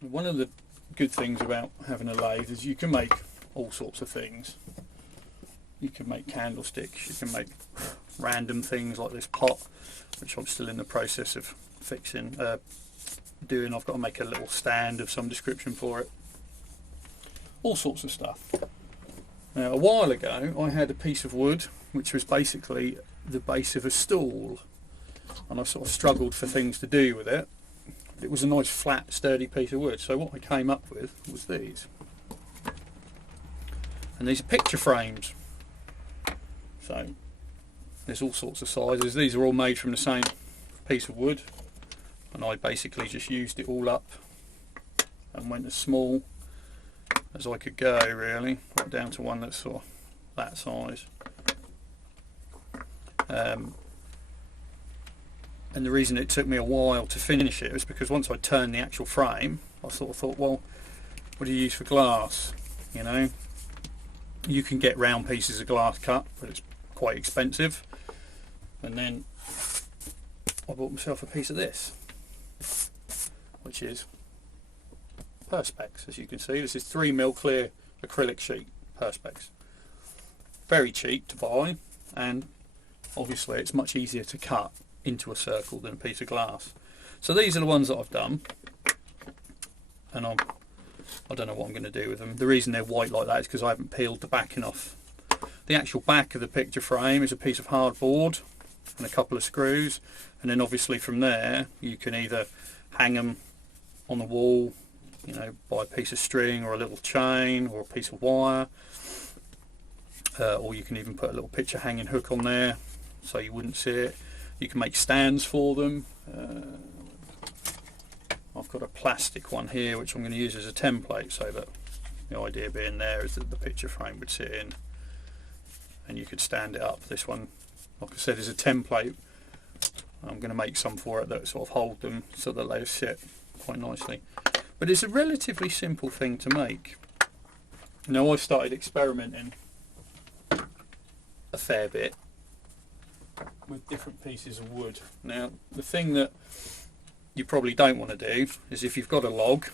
One of the good things about having a lathe is you can make all sorts of things. You can make candlesticks, you can make random things like this pot, which I'm still in the process of fixing, doing. I've got to make a little stand of some description for it. All sorts of stuff. Now, a while ago I had a piece of wood which was basically the base of a stool, and I sort of struggled for things to do with it. It was a nice flat sturdy piece of wood, so what I came up with was these. And these are picture frames. So there's all sorts of sizes. These are all made from the same piece of wood, and I basically just used it all up and went as small as I could go, really, right down to one that's sort of that size. And the reason it took me a while to finish it was because once I turned the actual frame, I sort of thought, well, what do you use for glass? You know, you can get round pieces of glass cut, but it's quite expensive. And then I bought myself a piece of this, which is Perspex. As you can see, this is 3mm clear acrylic sheet Perspex. Very cheap to buy, and obviously it's much easier to cut into a circle than a piece of glass. So these are the ones that I've done, and I don't know what I'm going to do with them. The reason they're white like that is because I haven't peeled the backing off. The actual back of the picture frame is a piece of hardboard and a couple of screws, and then obviously from there you can either hang them on the wall, you know, by a piece of string or a little chain or a piece of wire, or you can even put a little picture hanging hook on there so you wouldn't see it. You can make stands for them. I've got a plastic one here which I'm going to use as a template, so that the idea being there is that the picture frame would sit in and you could stand it up. This one, like I said, is a template. I'm going to make some for it that sort of hold them so that they sit quite nicely. But it's a relatively simple thing to make. Now, I've started experimenting a fair bit with different pieces of wood. Now, the thing that you probably don't want to do is, if you've got a log,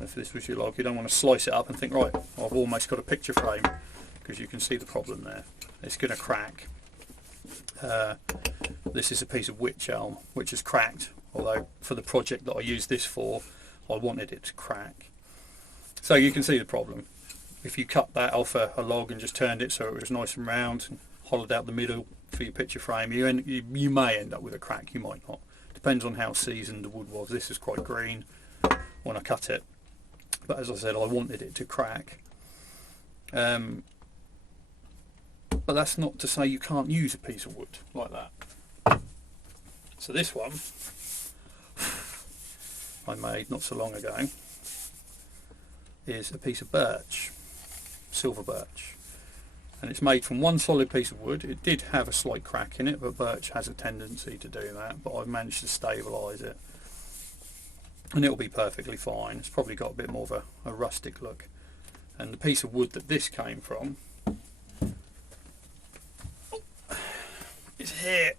if this was your log, you don't want to slice it up and think, right, I've almost got a picture frame, because you can see the problem there. It's going to crack. This is a piece of wych elm which is cracked, although for the project that I used this for, I wanted it to crack. So you can see the problem. If you cut that off a log and just turned it so it was nice and round and hollowed out the middle for your picture frame, you may end up with a crack, you might not. Depends on how seasoned the wood was. This is quite green when I cut it, but as I said, I wanted it to crack. But that's not to say you can't use a piece of wood like that. So this one I made not so long ago is a piece of birch, silver birch, and it's made from one solid piece of wood. It did have a slight crack in it, but birch has a tendency to do that, but I've managed to stabilise it and it'll be perfectly fine. It's probably got a bit more of a rustic look. And the piece of wood that this came from is here.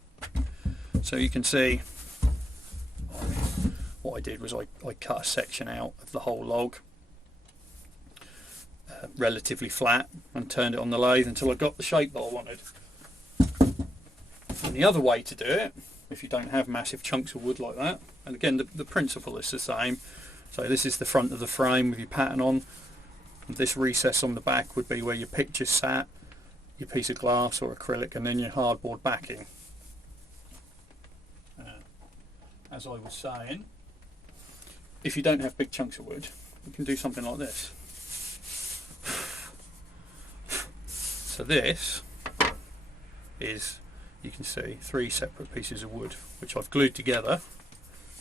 So you can see what I did was I cut a section out of the whole log, relatively flat, and turned it on the lathe until I got the shape that I wanted. And the other way to do it, if you don't have massive chunks of wood like that, and again the principle is the same. So this is the front of the frame with your pattern on, and this recess on the back would be where your picture sat, your piece of glass or acrylic, and then your hardboard backing. As I was saying, if you don't have big chunks of wood, you can do something like this. So this is, you can see, 3 separate pieces of wood which I've glued together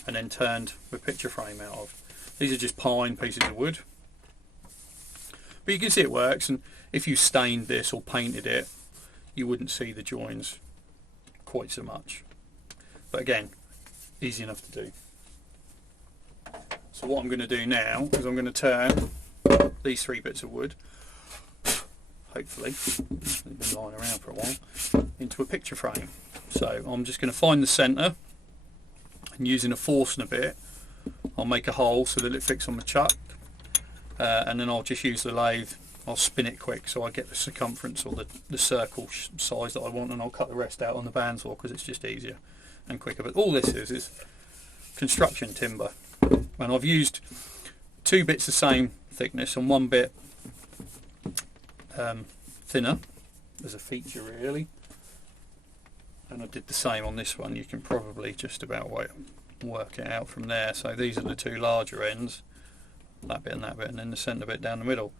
and then turned the picture frame out of. These are just pine pieces of wood, but you can see it works, and if you stained this or painted it, you wouldn't see the joins quite so much. But again, easy enough to do. So what I'm going to do now is I'm going to turn these 3 bits of wood, hopefully, they've been lying around for a while, into a picture frame. So I'm just going to find the centre, and using a Forstner bit, I'll make a hole so that it fits on the chuck, and then I'll just use the lathe. I'll spin it quick so I get the circumference or the circle size that I want, and I'll cut the rest out on the bandsaw because it's just easier and quicker. But all this is construction timber, and I've used 2 bits the same thickness and 1 bit thinner as a feature really, and I did the same on this one. You can probably just about work it out from there. So these are the 2 larger ends, that bit, and then the centre bit down the middle.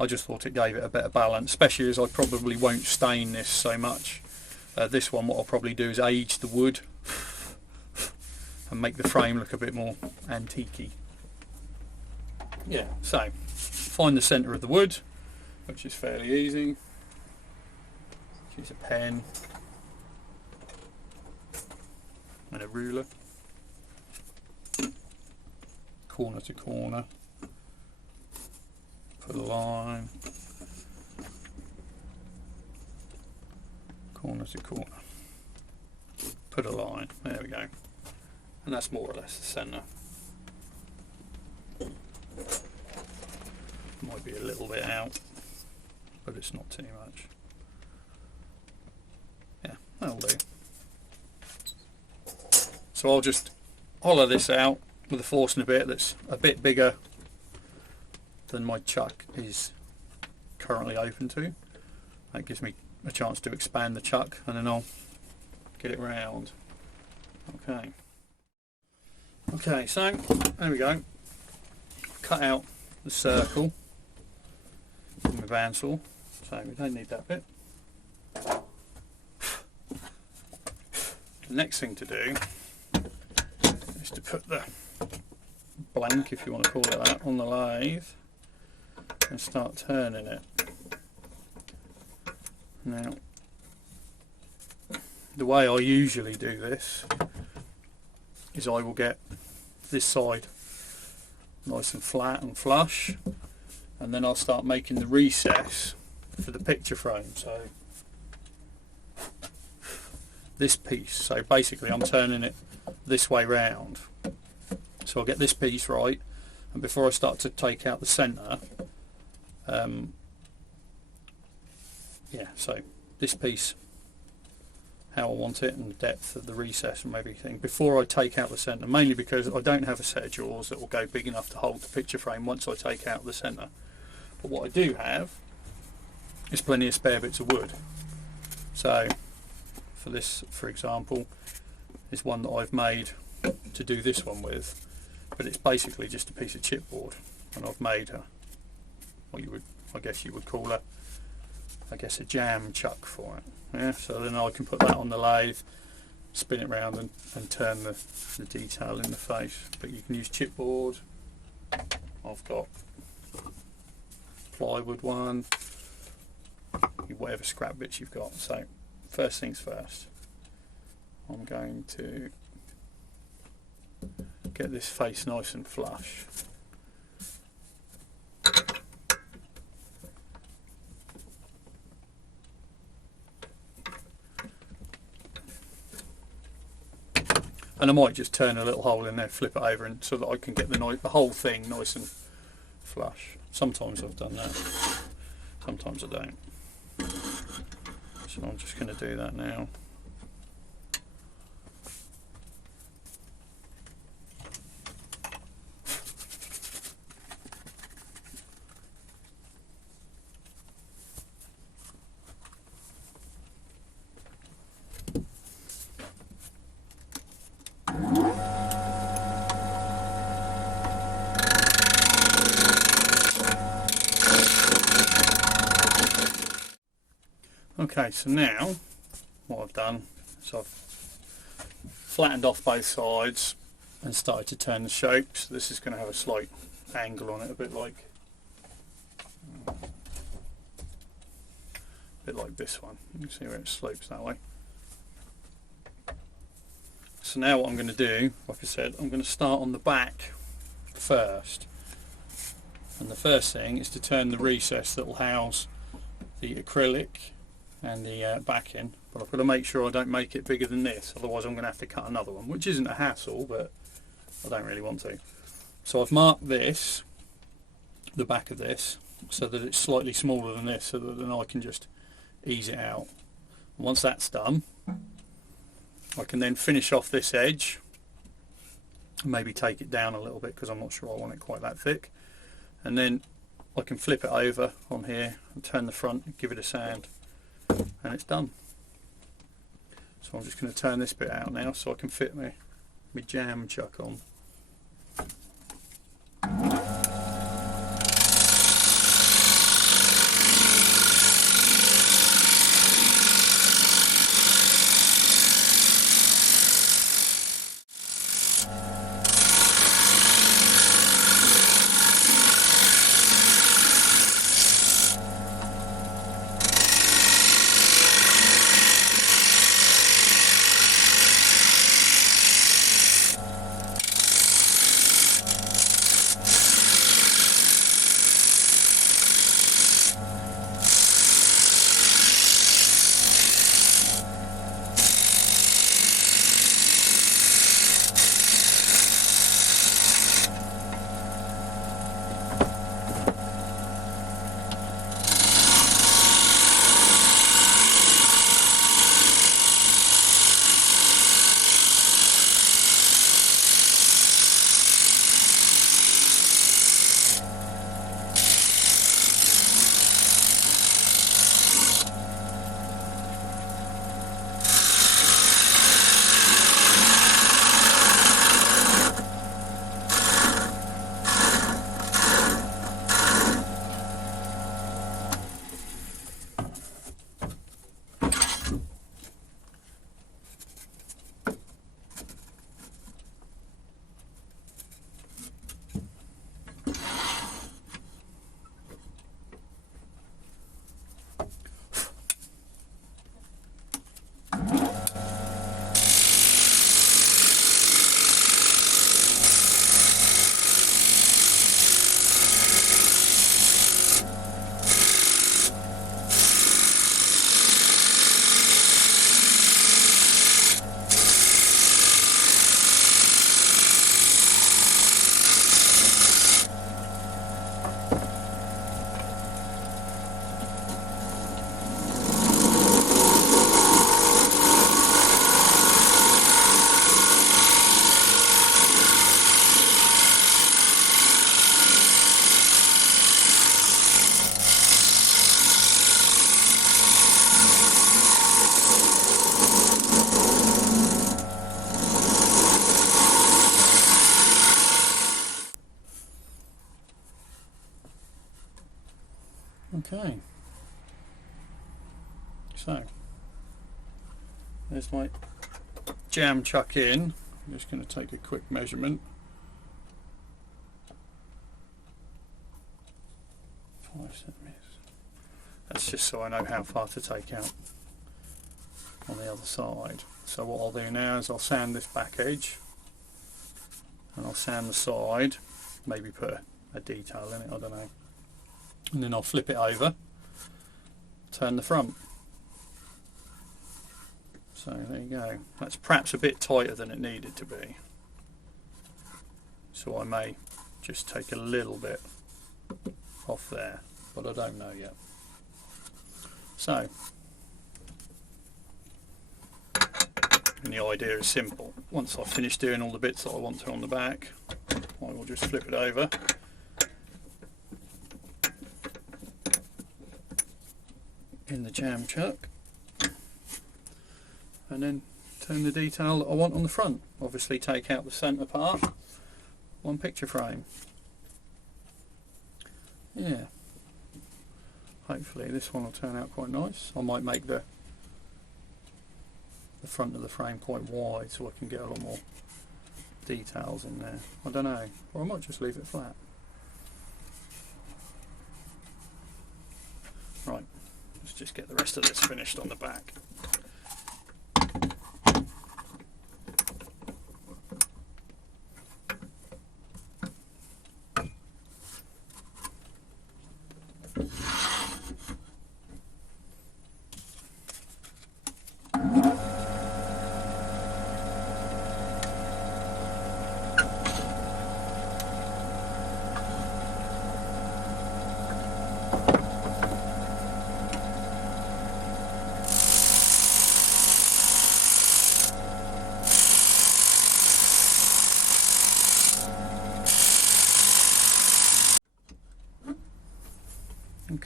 I just thought it gave it a better balance, especially as I probably won't stain this so much. This one, what I'll probably do is age the wood and make the frame look a bit more antique-y. Yeah, so find the centre of the wood, which is fairly easy. Use a pen and a ruler, corner to corner, put a line, corner to corner, put a line, there we go, and that's more or less the centre. Might be a little bit out, but it's not too much. Yeah, that'll do. So I'll just hollow this out with a Forstner bit that's a bit bigger than my chuck is currently open to. That gives me a chance to expand the chuck, and then I'll get it round. Okay, so there we go. Cut out the circle in the bandsaw, so we don't need that bit. The next thing to do is to put the blank, if you want to call it that, on the lathe and start turning it. Now, the way I usually do this is I will get this side nice and flat and flush, and then I'll start making the recess for the picture frame. So this piece, so basically I'm turning it this way round, so I'll get this piece right, and before I start to take out the centre, yeah, so this piece how I want it and the depth of the recess and everything before I take out the centre, mainly because I don't have a set of jaws that will go big enough to hold the picture frame once I take out the centre. But what I do have is plenty of spare bits of wood. So for this, for example, is one that I've made to do this one with, but it's basically just a piece of chipboard, and I've made what you would, I guess you would call a jam chuck for it. Yeah, so then I can put that on the lathe, spin it round and turn the detail in the face. But you can use chipboard. I've got plywood one, whatever scrap bits you've got. So first things first, I'm going to get this face nice and flush. And I might just turn a little hole in there, flip it over, and so that I can get the whole thing nice and flush. Sometimes I've done that, sometimes I don't. So I'm just going to do that now. Okay, so now what I've done is I've flattened off both sides and started to turn the shape. So this is going to have a slight angle on it, a bit like this one. You can see where it slopes that way. So now what I'm going to do, like I said, I'm going to start on the back first. And the first thing is to turn the recess that will house the acrylic and the backing, but I've got to make sure I don't make it bigger than this, otherwise I'm going to have to cut another one, which isn't a hassle, but I don't really want to. So I've marked this, the back of this, so that it's slightly smaller than this, so that then I can just ease it out. And once that's done, I can then finish off this edge, maybe take it down a little bit because I'm not sure I want it quite that thick, and then I can flip it over on here and turn the front and give it a sand, and it's done. So I'm just going to turn this bit out now so I can fit my jam chuck on. Okay, so there's my jam chuck in. I'm just going to take a quick measurement. 5 centimeters. That's just so I know how far to take out on the other side. So what I'll do now is I'll sand this back edge, and I'll sand the side, maybe put a detail in it, I don't know. And then I'll flip it over, turn the front. So there you go. That's perhaps a bit tighter than it needed to be. So I may just take a little bit off there, but I don't know yet. So, and the idea is simple. Once I've finished doing all the bits that I want to on the back, I will just flip it over. In the jam chuck, and then turn the detail that I want on the front. Obviously take out the centre part, one picture frame. Yeah, hopefully this one will turn out quite nice. I might make the front of the frame quite wide so I can get a lot more details in there. I don't know, or I might just leave it flat. Right. Let's just get the rest of this finished on the back.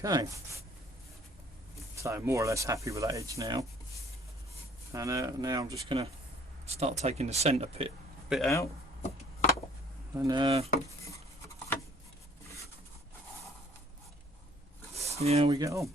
Okay, so I'm more or less happy with that edge now, and now I'm just going to start taking the centre bit out, and see how we get on.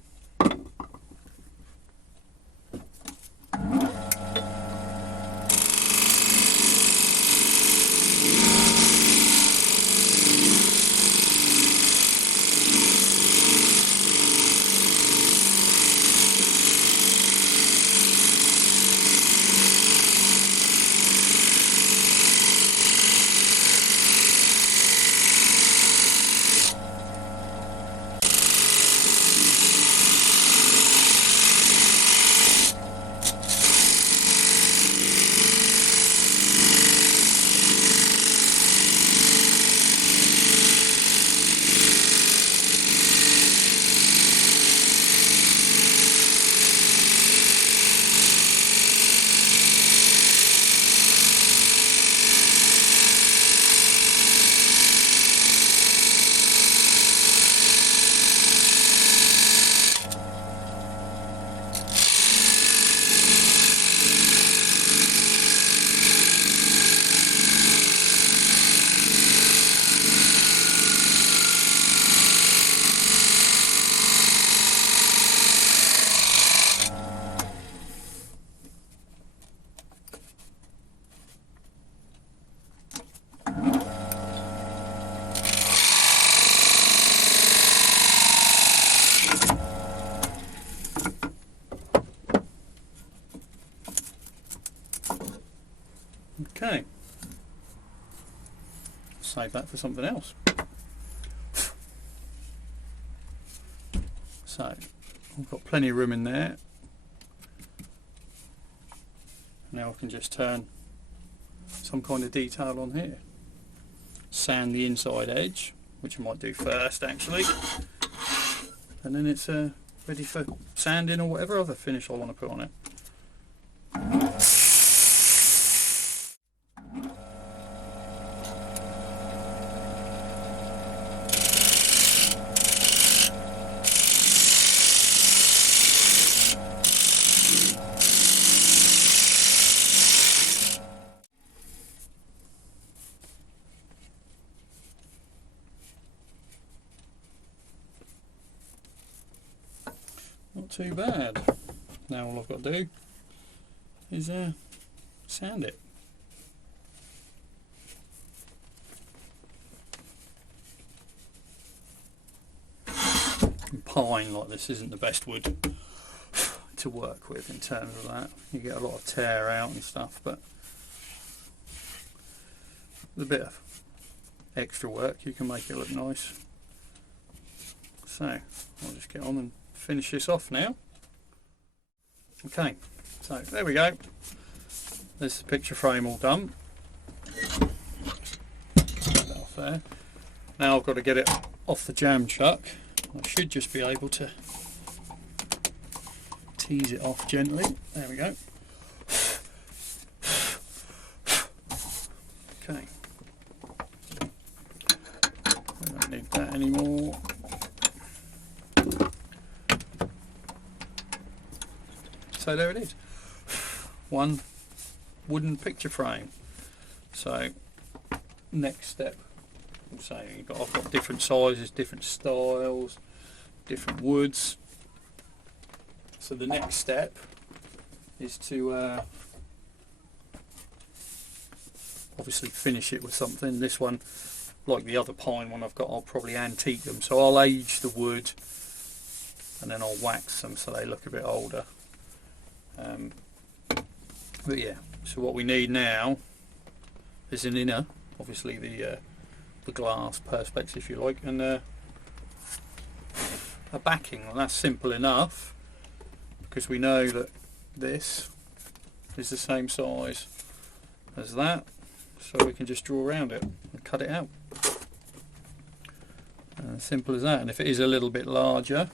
Okay, save that for something else. So I've got plenty of room in there. Now I can just turn some kind of detail on here. Sand the inside edge, which I might do first actually, and then it's ready for sanding or whatever other finish I want to put on it. Not too bad. Now all I've got to do is sand it. And pine like this isn't the best wood to work with in terms of that. You get a lot of tear out and stuff, but with a bit of extra work you can make it look nice. So I'll just get on and finish this off now. Okay, so there we go. There's the picture frame all done. Just get that off there. Now I've got to get it off the jam chuck. I should just be able to tease it off gently. There we go. Okay. I don't need that anymore. So there it is, one wooden picture frame. So next step, so I've got different sizes, different styles, different woods. So the next step is to obviously finish it with something. This one, like the other pine one I've got, I'll probably antique them. So I'll age the wood and then I'll wax them so they look a bit older. But yeah, so what we need now is an inner, obviously the glass perspex if you like, and a backing. Well, that's simple enough because we know that this is the same size as that, so we can just draw around it and cut it out. Simple as that. And if it is a little bit larger,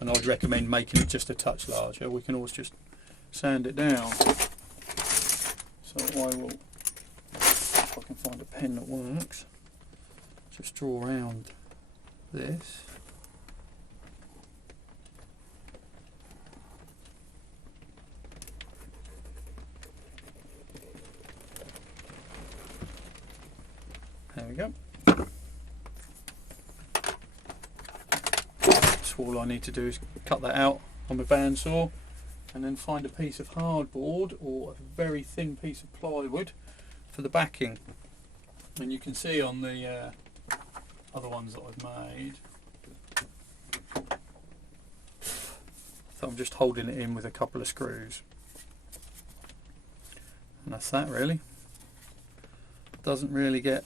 and I'd recommend making it just a touch larger, we can always just sand it down. So I will, if I can find a pen that works, just draw around this we go. So all I need to do is cut that out on my bandsaw and then find a piece of hardboard or a very thin piece of plywood for the backing. And you can see on the other ones that I've made, so I'm just holding it in with a couple of screws. And that's that really. Doesn't really get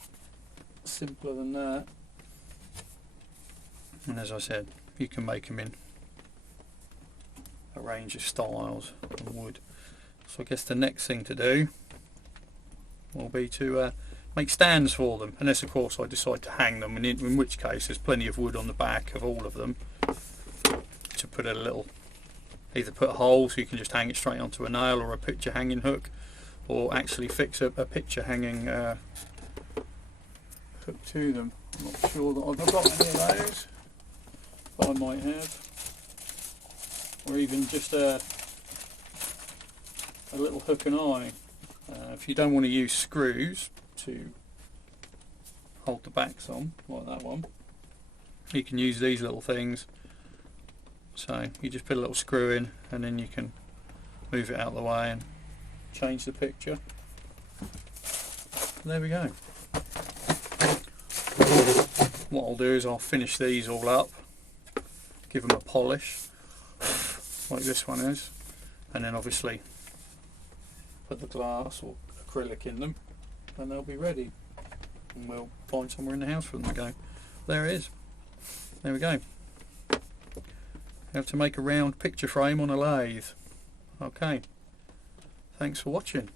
simpler than that. And as I said, you can make them in a range of styles and wood. So I guess the next thing to do will be to make stands for them, unless of course I decide to hang them, and in which case there's plenty of wood on the back of all of them to put a little, either put a hole so you can just hang it straight onto a nail, or a picture hanging hook, or actually fix a picture hanging hook to them. I'm not sure that I've got any of those, but I might have. Or even just a little hook and eye. If you don't want to use screws to hold the backs on, like that one, you can use these little things. So you just put a little screw in and then you can move it out of the way and change the picture. There we go. What I'll do is I'll finish these all up, give them a polish like this one is, and then obviously put the glass or acrylic in them, and they'll be ready, and we'll find somewhere in the house for them to go. There it is. There we go. Have to make a round picture frame on a lathe. Okay, thanks for watching.